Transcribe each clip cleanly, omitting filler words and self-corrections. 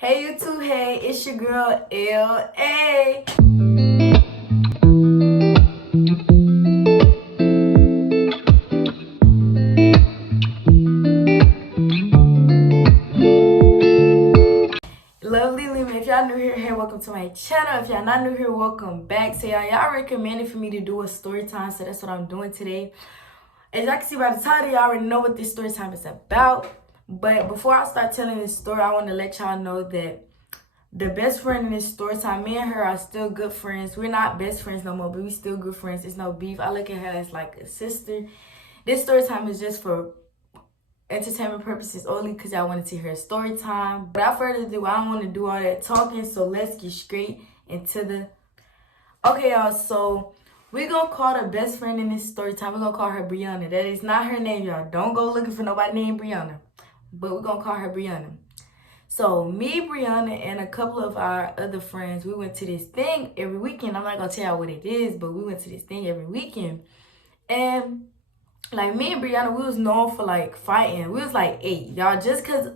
Hey YouTube, hey, it's your girl L.A. Lovely Lima, if y'all new here, hey, welcome to my channel. If y'all not new here, welcome back. So y'all recommended for me to do a story time, so that's what I'm doing today. As y'all can see by the title, y'all already know what this story time is about. But before I start telling this story, I want to let y'all know that the best friend in this story time, me and her are still good friends. We're not best friends no more, but we still good friends. It's no beef. I look at her as like a sister. This story time is just for entertainment purposes only because y'all wanted to hear a story time. Without further ado, I don't want to do all that talking, so let's get straight into the... Okay, y'all, so we're going to call the best friend in this story time. We're going to call her Brianna. That is not her name, y'all. Don't go looking for nobody named Brianna. But we're going to call her Brianna. So me, Brianna, and a couple of our other friends, we went to this thing every weekend. I'm not going to tell y'all what it is, but we went to this thing every weekend. And like me and Brianna, we was known for like fighting. We was like 8, y'all, just because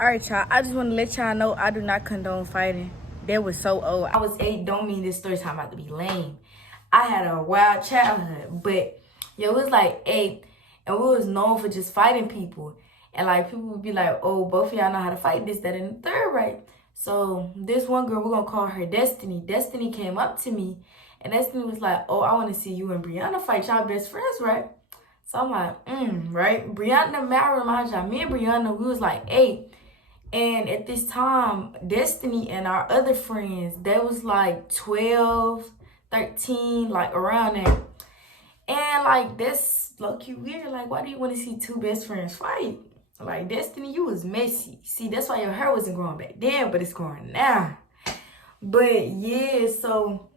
Alright, y'all, I just want to let y'all know I do not condone fighting. That was so old. I was 8, don't mean this story time about to be lame. I had a wild childhood, but yo, it was like 8, and we was known for just fighting people. And like people would be like, oh, both of y'all know how to fight, this, that, and the third, right? So this one girl, we're gonna call her Destiny. Destiny came up to me, and Destiny was like, oh, I want to see you and Brianna fight. Y'all best friends, right? So I'm like, right? Brianna, may I remind y'all, me and Brianna, we was like 8. And at this time, Destiny and our other friends, they was like 12, 13, like around there. And like, that's low-key weird. Like, why do you want to see 2 best friends fight? Like, Destiny, you was messy. See, that's why your hair wasn't growing back then, but it's growing now. But yeah, so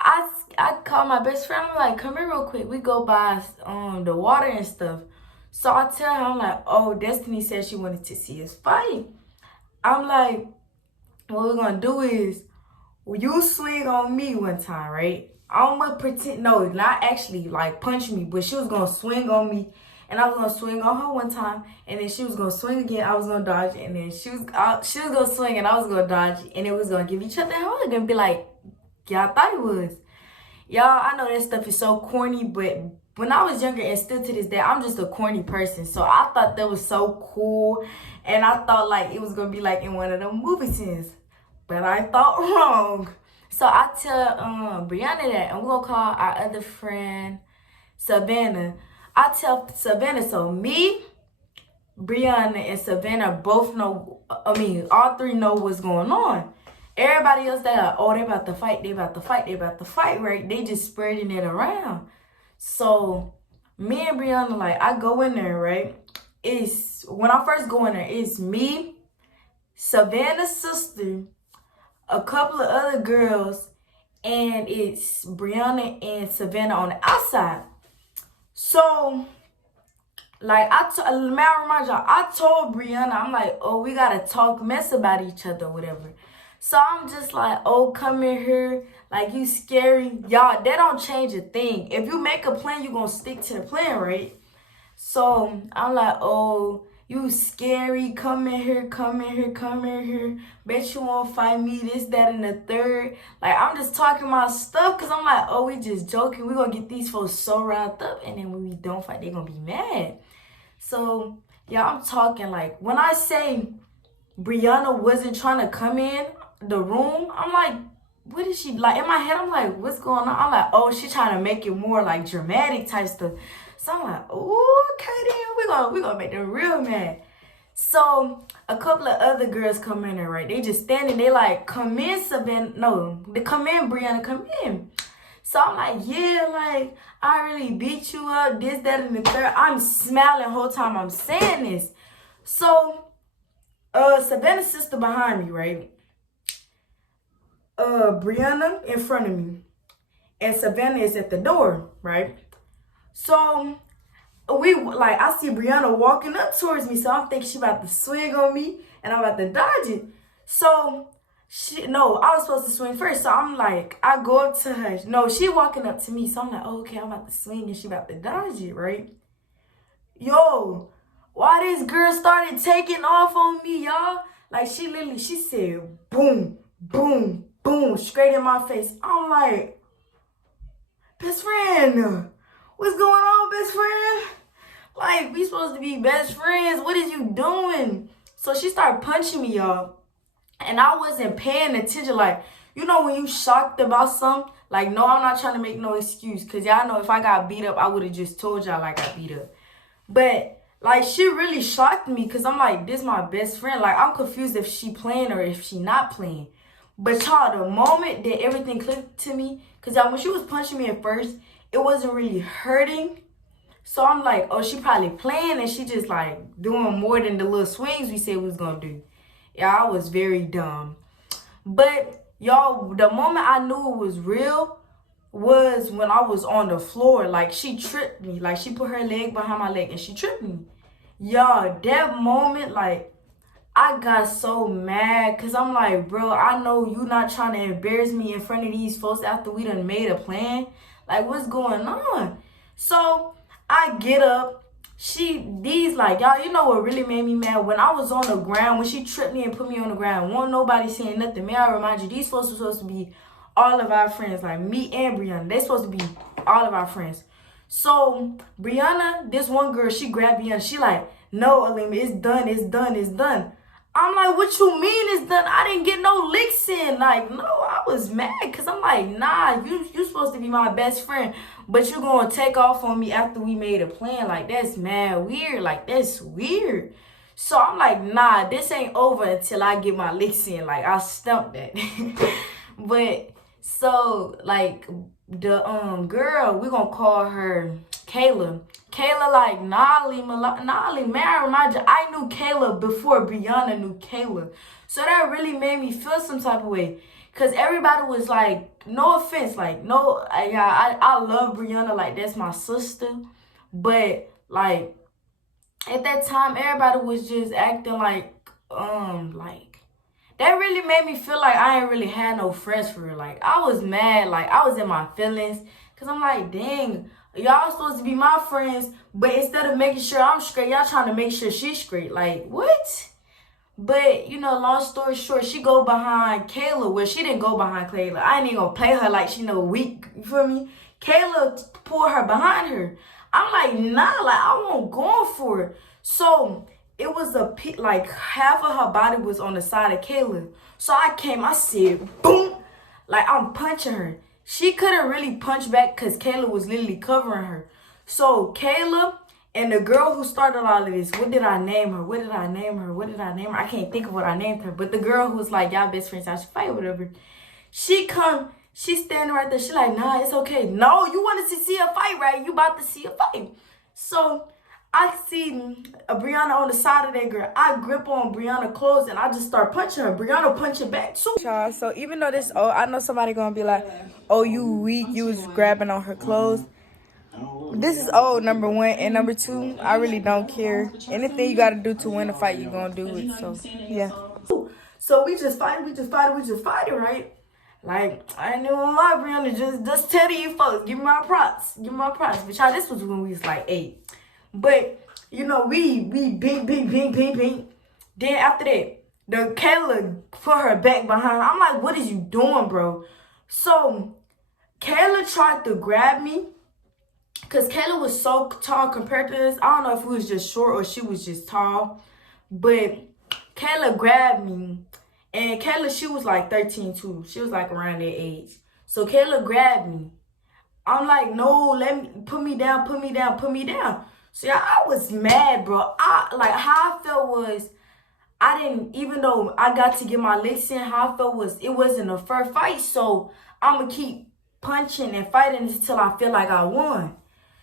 I called my best friend. I'm like, come here real quick. We go buy the water and stuff. So I tell her, I'm like, oh, Destiny said she wanted to see us fight. I'm like, what we're gonna do is, you swing on me one time, right? I'm gonna pretend, no, not actually like punch me, but she was gonna swing on me, and I was gonna swing on her one time, and then she was gonna swing again. I was gonna dodge, and then she was gonna swing, and I was gonna dodge, and it was gonna give each other a hug and be like, y'all thought it was. Y'all, I know that stuff is so corny, but when I was younger and still to this day, I'm just a corny person. So I thought that was so cool, and I thought like it was gonna be like in one of the movie scenes, but I thought wrong. So I tell Brianna that, and we're gonna call our other friend Savannah. I tell Savannah, so me, Brianna, and Savannah both know, all 3 know what's going on. Everybody else that are, oh, they about to fight, they about to fight, they about to fight, right? They just spreading it around. So me and Brianna, like, I go in there, right? When I first go in there, it's me, Savannah's sister, a couple of other girls, and it's Brianna and Savannah on the outside. So, like, may I remind y'all, I told Brianna, I'm like, oh, we gotta talk mess about each other or whatever. So I'm just like, oh, come in here, like, you scary. Y'all, that don't change a thing. If you make a plan, you gonna stick to the plan, right? So I'm like, oh, you scary, come in here, come in here, come in here. Bet you won't fight me, this, that, and the third. Like, I'm just talking my stuff because I'm like, oh, we just joking. We're going to get these folks so riled up. And then when we don't fight, they're going to be mad. So, yeah, I'm talking like, when I say Brianna wasn't trying to come in the room, I'm like, what is she, like, in my head, I'm like, what's going on? I'm like, oh, she trying to make it more like dramatic type stuff. So I'm like, oh, okay then, we gonna make them real mad. So a couple of other girls come in there, right? They just standing, they like, come in, Savannah. No, they come in, Brianna, come in. So I'm like, yeah, like, I really beat you up, this, that, and the third. I'm smiling the whole time I'm saying this. So Savannah's sister behind me, right? Brianna in front of me, and Savannah is at the door, right? So I see Brianna walking up towards me, so I'm thinking she about to swing on me, and I'm about to dodge it. So I was supposed to swing first, so I'm like, I go up to her. No, she walking up to me, so I'm like, oh, okay, I'm about to swing, and she about to dodge it, right? Yo, why this girl started taking off on me, y'all? Like, she said, boom, boom, boom, straight in my face. I'm like, best friend, what's going on, best friend? Like, we supposed to be best friends. What is you doing? So she started punching me, y'all. And I wasn't paying attention. Like, you know when you shocked about something? Like, no, I'm not trying to make no excuse. Because y'all know if I got beat up, I would have just told y'all I got beat up. But, like, she really shocked me. Because I'm like, this my best friend. Like, I'm confused if she playing or if she not playing. But, y'all, the moment that everything clicked to me. Because, y'all, when she was punching me at first, it wasn't really hurting. So I'm like, oh, she probably playing and she just like doing more than the little swings we said we was gonna do. Yeah, I was very dumb. But y'all, the moment I knew it was real was when I was on the floor. Like, she tripped me. Like, she put her leg behind my leg and she tripped me. Y'all, that moment, like, I got so mad because I'm like, bro, I know you not trying to embarrass me in front of these folks after we done made a plan. Like, what's going on? So I get up. Like, y'all, you know what really made me mad? When I was on the ground, when she tripped me and put me on the ground, won't nobody saying nothing. May I remind you, these folks were supposed to be all of our friends, like me and Brianna. They supposed to be all of our friends. So Brianna, this one girl, she grabbed Brianna. She like, no, Alima, it's done, it's done, it's done. I'm like, what you mean it's done? I didn't get no licks in. Like, no, I was mad because I'm like, nah, you supposed to be my best friend, but you going to take off on me after we made a plan. Like, that's mad weird. Like, that's weird. So I'm like, nah, this ain't over until I get my licks in. Like, I stumped that. But, so, like, the girl, we're going to call her Kayla. Kayla like, nah, man, I remind you, I knew Kayla before Brianna knew Kayla. So that really made me feel some type of way. Because everybody was like, no offense, like, no, I love Brianna, like, that's my sister. But, like, at that time, everybody was just acting like, that really made me feel like I ain't really had no friends for real. Like, I was mad, like, I was in my feelings. Because I'm like, dang, y'all supposed to be my friends, but instead of making sure I'm straight, y'all trying to make sure she's straight. Like, what? But, you know, long story short, she go behind Kayla. Well, she didn't go behind Kayla. I ain't even gonna play her like she weak. You feel me? Kayla pulled her behind her. I'm like, nah, like, I won't go for it. So it was like half of her body was on the side of Kayla. So I said, boom, like I'm punching her. She couldn't really punch back because Kayla was literally covering her. So Kayla and the girl who started all of this, what did I name her? I can't think of what I named her. But the girl who was like, y'all best friends, I should fight or whatever. She's standing right there. She like, nah, it's okay. No, you wanted to see a fight, right? You about to see a fight. So I see Brianna on the side of that girl. I grip on Brianna's clothes and I just start punching her. Brianna punching back too. Y'all, so even though this, I know somebody gonna be like, oh, you weak, you was grabbing on her clothes. This is number one. And number two, I really don't care. Anything you gotta do to win a fight, you gonna do it. So, yeah. So we just fight, right? Like, I ain't even gonna lie, Brianna, just tell you folks, give me my props. But y'all, this was when we was like 8. But, you know, we bing. Then after that, the Kayla put her back behind her. I'm like, what is you doing, bro? So, Kayla tried to grab me. Because Kayla was so tall compared to us. I don't know if we was just short or she was just tall. But Kayla grabbed me. And Kayla, she was like 13 too. She was like around that age. So Kayla grabbed me. I'm like, no, put me down. So yeah, I was mad, bro. How I felt was, even though I got to get my licks in, how I felt was, it wasn't a fair fight. So I'm going to keep punching and fighting until I feel like I won.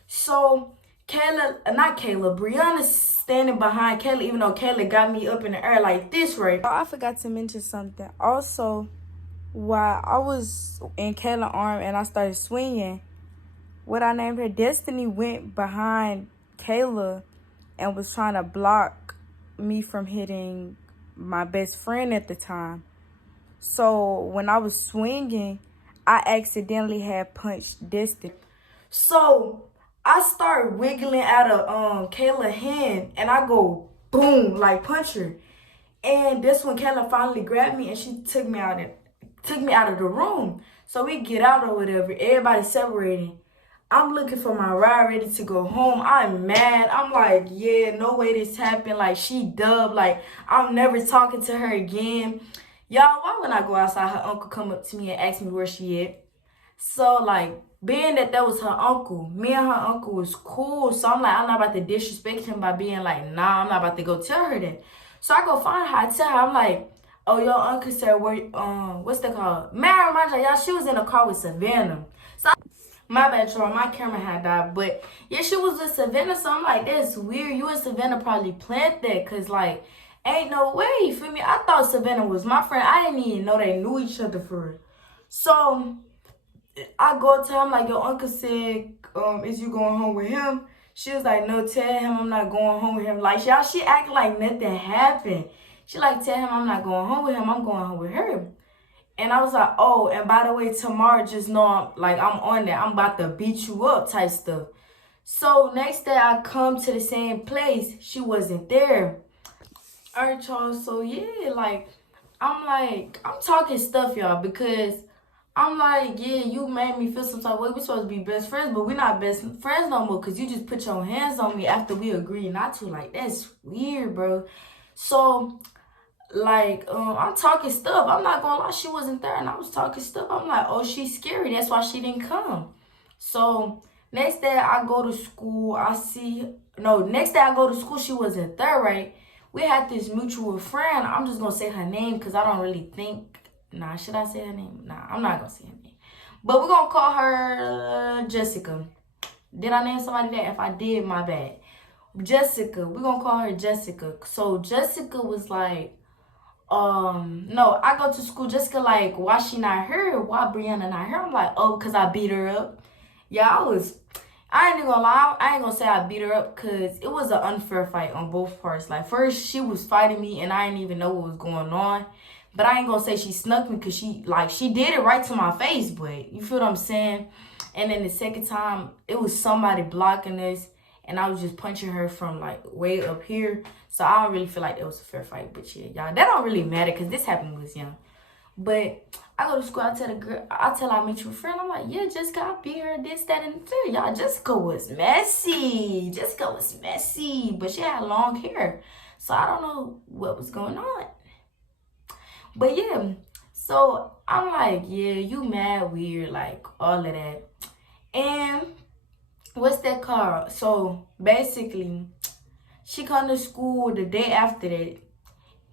So Brianna's standing behind Kayla, even though Kayla got me up in the air like this, right? I forgot to mention something. Also, while I was in Kayla's arm and I started swinging, what I named her, Destiny went behind Kayla and was trying to block me from hitting my best friend at the time. So when I was swinging, I accidentally had punched Destiny. So I start wiggling out of Kayla's hand and I go boom, like punch her. And this one, Kayla finally grabbed me and she took me out of the room. So we get out or whatever. Everybody separating. I'm looking for my ride, ready to go home. I'm mad. I'm like, yeah, no way this happened. Like, she dubbed. Like, I'm never talking to her again. Y'all, why when I go outside, her uncle come up to me and ask me where she at? So, like, being that was her uncle, me and her uncle was cool. So, I'm like, I'm not about to disrespect him by being like, nah, I'm not about to go tell her that. So, I go find her. I tell her, I'm like, oh, your uncle said, where, what's that called? Mary, y'all, she was in a car with Savannah. So, my bad, y'all. My camera had died. But, yeah, she was with Savannah. So, I'm like, that's weird. You and Savannah probably planned that. Because, like, ain't no way. You feel me? I thought Savannah was my friend. I didn't even know they knew each other for real. So, I go to him like, your uncle said, is you going home with him? She was like, no, tell him I'm not going home with him. Like, y'all, she act like nothing happened. She like, tell him I'm not going home with him. I'm going home with her. And I was like, oh, and by the way, tomorrow, just know I'm on that. I'm about to beat you up type stuff. So next day I come to the same place. She wasn't there. All right, y'all. So yeah, I'm talking stuff, y'all, because I'm like, yeah, you made me feel some type of way. We supposed to be best friends, but we're not best friends no more because you just put your hands on me after we agreed not to. Like, that's weird, bro. So, I'm talking stuff. I'm not gonna lie, she wasn't there, and I was talking stuff. I'm like, oh, she's scary. That's why she didn't come. So, next day I go to school. Next day I go to school, she wasn't there, right? We had this mutual friend. I'm just gonna say her name because I don't really think. Nah, should I say her name? Nah, I'm not gonna say her name. But we're gonna call her Jessica. Did I name somebody that? If I did, my bad. Jessica. We're gonna call her Jessica. So Jessica was like, no, I go to school. Jessica like, why she not here? Why Brianna not here? I'm like, oh, because I beat her up. Yeah, I ain't even gonna lie. I ain't gonna say I beat her up because it was an unfair fight on both parts. Like, first, she was fighting me and I didn't even know what was going on. But I ain't gonna say she snuck me because she did it right to my face, but you feel what I'm saying? And then the second time, it was somebody blocking us, and I was just punching her from like way up here. So I don't really feel like it was a fair fight. But yeah, y'all, that don't really matter because this happened when I was young. But I go to school, I tell the girl, I meet your friend, I'm like, yeah, Jessica, I beat her, this, that, and the third. Y'all, Jessica was messy. But she had long hair. So I don't know what was going on. But yeah, so I'm like, yeah, you mad weird, like all of that. And what's that called? So basically, she come to school the day after that,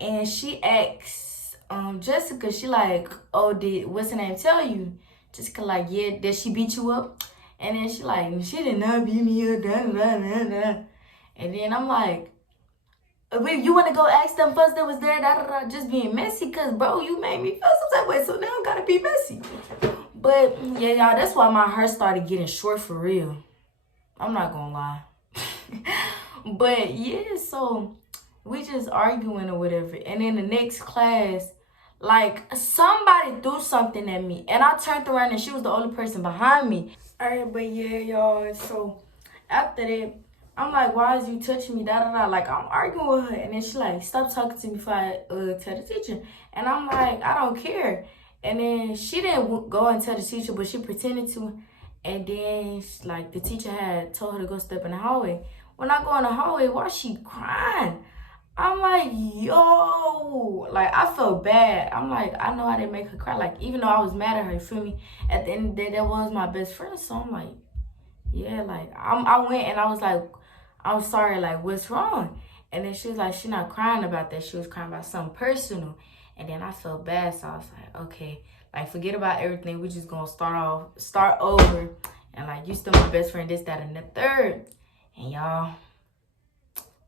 and she asks Jessica, she like, oh, did what's her name tell you? Jessica like, yeah, did she beat you up? And then she like, she did not beat me up, da, da, da, da. And then I'm like, you want to go ask them first that was there, just being messy, because, bro, you made me feel some type of way, so now I gotta be messy. But, yeah, y'all, that's why my hair started getting short for real. I'm not gonna lie. But, yeah, so we just arguing or whatever. And in the next class, like, somebody threw something at me, and I turned around, and she was the only person behind me. All right, but, yeah, y'all, so after that, I'm like, why is you touching me? Like, I'm arguing with her. And then she like, stop talking to me before I tell the teacher. And I'm like, I don't care. And then she didn't go and tell the teacher, but she pretended to. And then, like, the teacher had told her to go step in the hallway. When I go in the hallway, why she crying? I'm like, yo. Like, I felt bad. I'm like, I know I didn't make her cry. Like, even though I was mad at her, you feel me? At the end of the day, that was my best friend. So I'm like, yeah, like, I went and I was like, I'm sorry, like, what's wrong? And then she was like, she's not crying about that. She was crying about something personal. And then I felt bad, so I was like, okay, like, forget about everything. We just gonna start over. And, like, you still my best friend, this, that, and the third. And, y'all,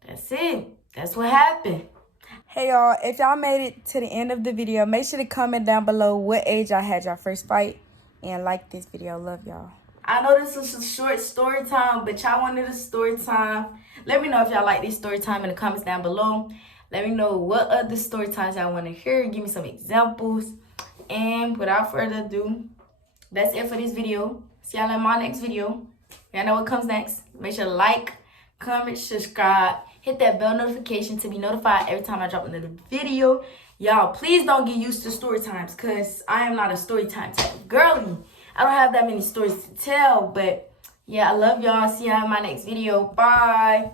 that's it. That's what happened. Hey, y'all, if y'all made it to the end of the video, make sure to comment down below what age y'all had y'all first fight. And like this video. Love y'all. I know this was a short story time, but y'all wanted a story time. Let me know if y'all like this story time in the comments down below. Let me know what other story times y'all want to hear. Give me some examples. And without further ado, that's it for this video. See y'all in my next video. Y'all know what comes next. Make sure to like, comment, subscribe. hit that bell notification to be notified every time I drop another video. Y'all, please don't get used to story times, because I am not a story time type of girly. I don't have that many stories to tell, but yeah, I love y'all. See y'all in my next video. Bye.